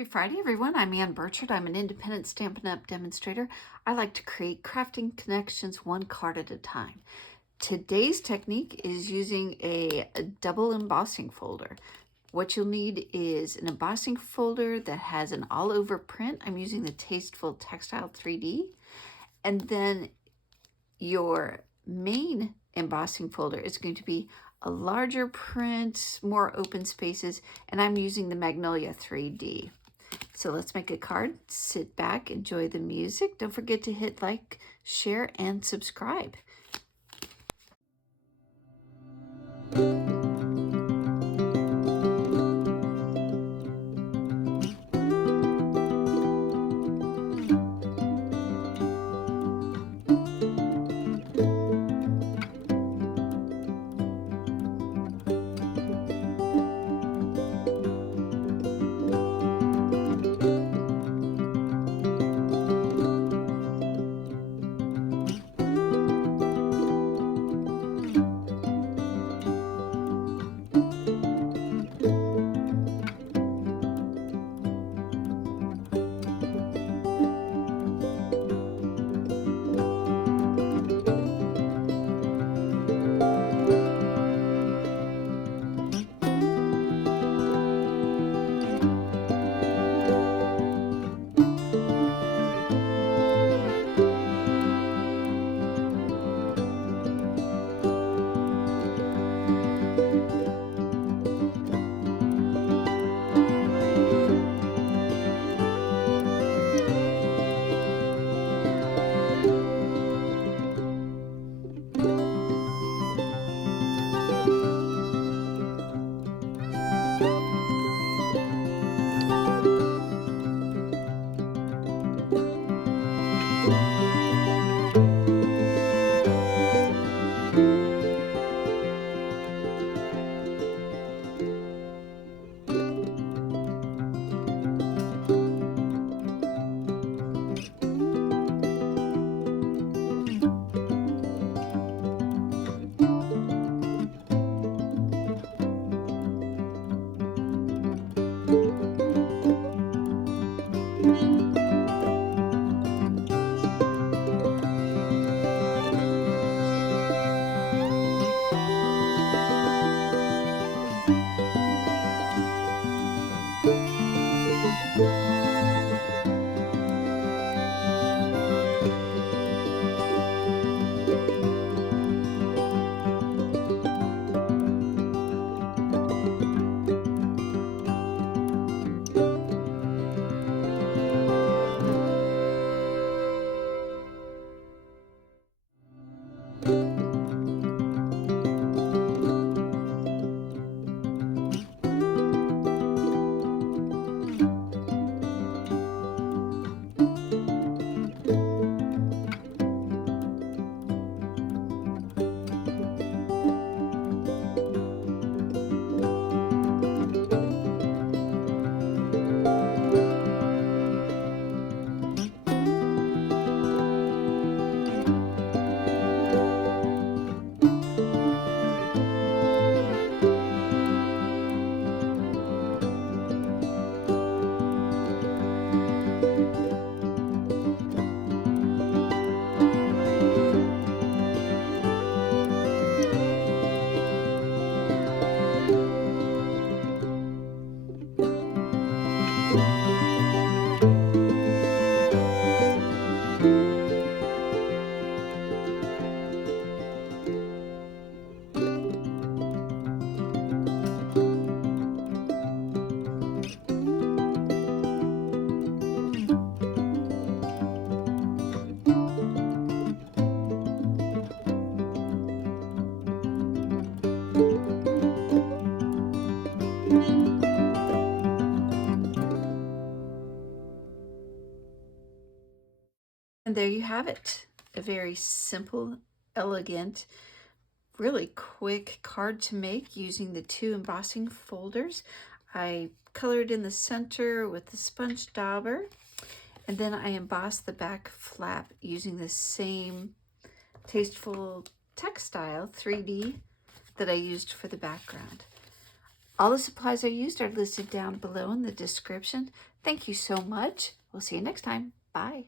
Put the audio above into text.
Happy Friday, everyone. I'm Ann Birchard. I'm an independent Stampin' Up! Demonstrator. I like to create crafting connections one card at a time. Today's technique is using a double embossing folder. What you'll need is an embossing folder that has an all-over print. I'm using the Tasteful Textile 3D. And then your main embossing folder is going to be a larger print, more open spaces, and I'm using the Magnolia 3D. So let's make a card, sit back, enjoy the music. Don't forget to hit like, share, and subscribe. And there you have it. A very simple, elegant, really quick card to make using the two embossing folders. I colored in the center with the sponge dauber, and then I embossed the back flap using the same Tasteful Textile 3D that I used for the background. All the supplies I used are listed down below in the description. Thank you so much. We'll see you next time. Bye.